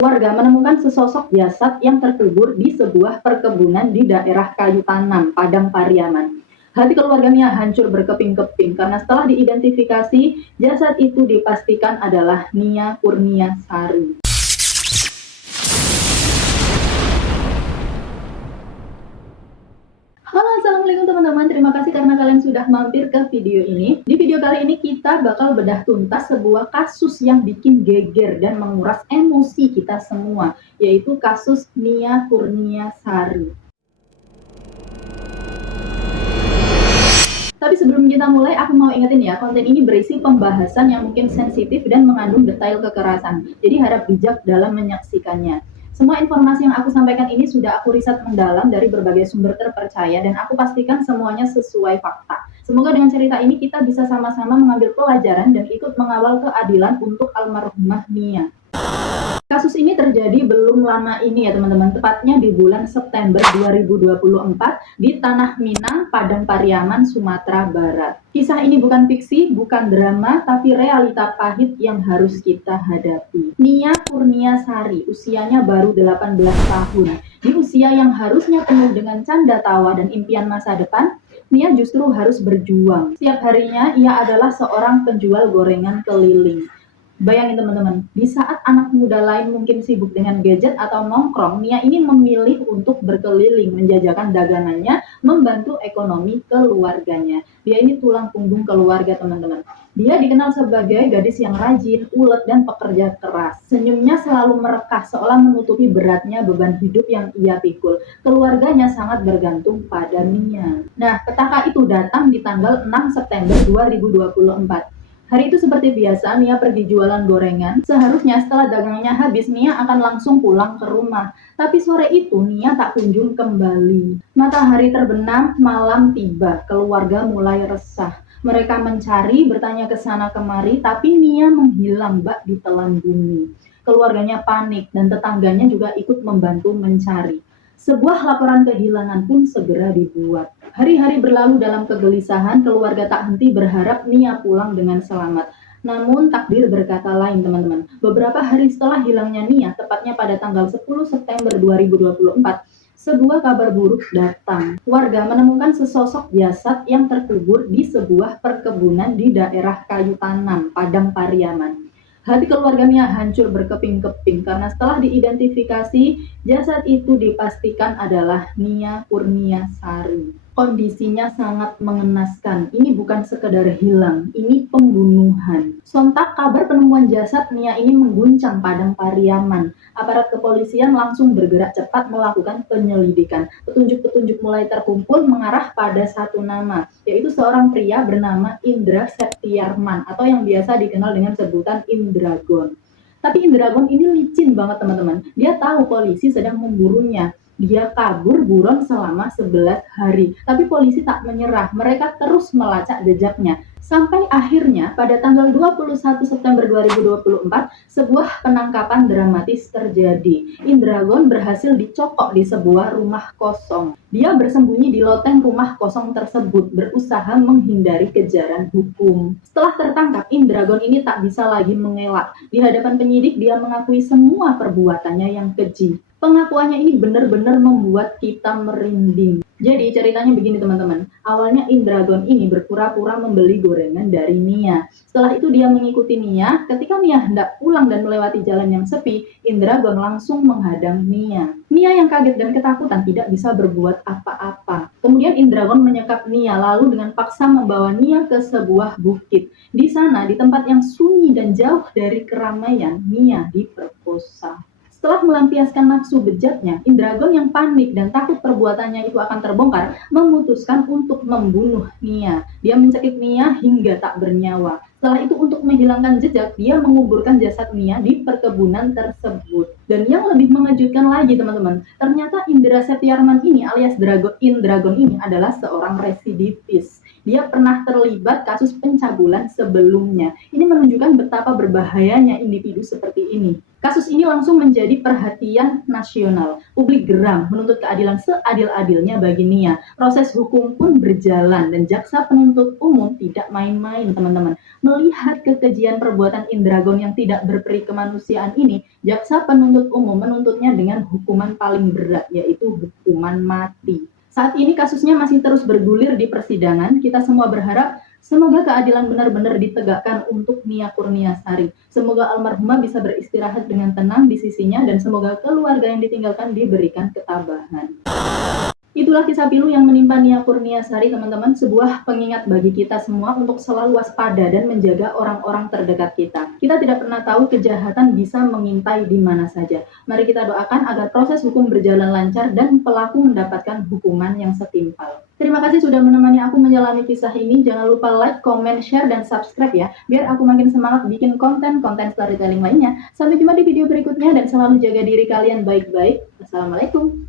Warga menemukan sesosok jasad yang terkubur di sebuah perkebunan di daerah Kayu Tanam, Padang Pariaman. Hati keluarganya hancur berkeping-keping karena setelah diidentifikasi, jasad itu dipastikan adalah Nia Kurniasari. Halo, assalamualaikum teman-teman. Terima kasih karena kalian sudah mampir ke video ini. Di video kali ini kita bakal bedah tuntas sebuah kasus yang bikin geger dan menguras emosi kita semua, yaitu kasus Nia Kurniasari. Tapi sebelum kita mulai, aku mau ingetin ya, konten ini berisi pembahasan yang mungkin sensitif dan mengandung detail kekerasan. Jadi harap bijak dalam menyaksikannya. Semua informasi yang aku sampaikan ini sudah aku riset mendalam dari berbagai sumber terpercaya dan aku pastikan semuanya sesuai fakta. Semoga dengan cerita ini kita bisa sama-sama mengambil pelajaran dan ikut mengawal keadilan untuk almarhumah Nia. Kasus ini terjadi belum lama ini ya teman-teman, tepatnya di bulan September 2024 di Tanah Minang, Padang Pariaman, Sumatera Barat. Kisah ini bukan fiksi, bukan drama, tapi realita pahit yang harus kita hadapi. Nia Kurniasari, usianya baru 18 tahun. Di usia yang harusnya penuh dengan canda tawa dan impian masa depan, Nia justru harus berjuang. Setiap harinya ia adalah seorang penjual gorengan keliling. Bayangin teman-teman, di saat anak muda lain mungkin sibuk dengan gadget atau nongkrong, Nia ini memilih untuk berkeliling, menjajakan dagangannya, membantu ekonomi keluarganya. Dia ini tulang punggung keluarga teman-teman. Dia dikenal sebagai gadis yang rajin, ulet, dan pekerja keras. Senyumnya selalu merekah, seolah menutupi beratnya beban hidup yang ia pikul. Keluarganya sangat bergantung pada Nia. Nah, petaka itu datang di tanggal 6 September 2024. Hari itu seperti biasa, Nia pergi jualan gorengan. Seharusnya setelah dagangannya habis, Nia akan langsung pulang ke rumah. Tapi sore itu, Nia tak kunjung kembali. Matahari terbenam, malam tiba. Keluarga mulai resah. Mereka mencari, bertanya ke sana kemari, tapi Nia menghilang bak di telan bumi. Keluarganya panik dan tetangganya juga ikut membantu mencari. Sebuah laporan kehilangan pun segera dibuat. Hari-hari berlalu dalam kegelisahan, keluarga tak henti berharap Nia pulang dengan selamat. Namun takdir berkata lain teman-teman. Beberapa hari setelah hilangnya Nia, tepatnya pada tanggal 10 September 2024, sebuah kabar buruk datang. Warga menemukan sesosok jasad yang terkubur di sebuah perkebunan di daerah Kayu Tanam, Padang Pariaman. Hati keluarganya hancur berkeping-keping karena setelah diidentifikasi, jasad itu dipastikan adalah Nia Kurniasari. Kondisinya sangat mengenaskan. Ini bukan sekedar hilang, ini pembunuhan. Sontak kabar penemuan jasad Nia ini mengguncang Padang Pariaman. Aparat kepolisian langsung bergerak cepat melakukan penyelidikan. Petunjuk-petunjuk mulai terkumpul mengarah pada satu nama, yaitu seorang pria bernama Indra Septiarman atau yang biasa dikenal dengan sebutan Indragon. Tapi Indragon ini licin banget teman-teman. Dia tahu polisi sedang memburunya. Dia kabur buron selama 11 hari. Tapi polisi tak menyerah. Mereka terus melacak jejaknya. Sampai akhirnya pada tanggal 21 September 2024, sebuah penangkapan dramatis terjadi. Indragon berhasil dicokok di sebuah rumah kosong. Dia bersembunyi di loteng rumah kosong tersebut, berusaha menghindari kejaran hukum. Setelah tertangkap, Indragon ini tak bisa lagi mengelak. Di hadapan penyidik, dia mengakui semua perbuatannya yang keji. Pengakuannya ini benar-benar membuat kita merinding. Jadi ceritanya begini teman-teman. Awalnya Indragon ini berpura-pura membeli gorengan dari Nia. Setelah itu dia mengikuti Nia. Ketika Nia hendak pulang dan melewati jalan yang sepi, Indragon langsung menghadang Nia. Nia yang kaget dan ketakutan tidak bisa berbuat apa-apa. Kemudian Indragon menyekap Nia lalu dengan paksa membawa Nia ke sebuah bukit. Di sana, di tempat yang sunyi dan jauh dari keramaian, Nia diperkosa. Setelah melampiaskan nafsu bejatnya, Indragon yang panik dan takut perbuatannya itu akan terbongkar, memutuskan untuk membunuh Nia. Dia mencekik Nia hingga tak bernyawa. Setelah itu untuk menghilangkan jejak, dia menguburkan jasad Nia di perkebunan tersebut. Dan yang lebih mengejutkan lagi teman-teman, ternyata Indra Septiarman ini alias Indragon ini adalah seorang residivis. Dia pernah terlibat kasus pencabulan sebelumnya. Ini menunjukkan betapa berbahayanya individu seperti ini. Kasus ini langsung menjadi perhatian nasional. Publik geram menuntut keadilan seadil-adilnya bagi Nia. Proses hukum pun berjalan dan jaksa penuntut umum tidak main-main teman-teman. Melihat kekejian perbuatan Indragon yang tidak berperi kemanusiaan ini, jaksa penuntut umum menuntutnya dengan hukuman paling berat, yaitu hukuman mati. Saat ini kasusnya masih terus bergulir di persidangan. Kita semua berharap semoga keadilan benar-benar ditegakkan untuk Nia Kurniasari. Semoga almarhumah bisa beristirahat dengan tenang di sisinya dan semoga keluarga yang ditinggalkan diberikan ketabahan. Itulah kisah pilu yang menimpa Nia Kurniasari, teman-teman. Sebuah pengingat bagi kita semua untuk selalu waspada dan menjaga orang-orang terdekat kita. Kita tidak pernah tahu kejahatan bisa mengintai di mana saja. Mari kita doakan agar proses hukum berjalan lancar dan pelaku mendapatkan hukuman yang setimpal. Terima kasih sudah menemani aku menjalani kisah ini. Jangan lupa like, comment, share, dan subscribe ya, biar aku makin semangat bikin konten-konten storytelling lainnya. Sampai jumpa di video berikutnya dan selalu jaga diri kalian baik-baik. Assalamualaikum.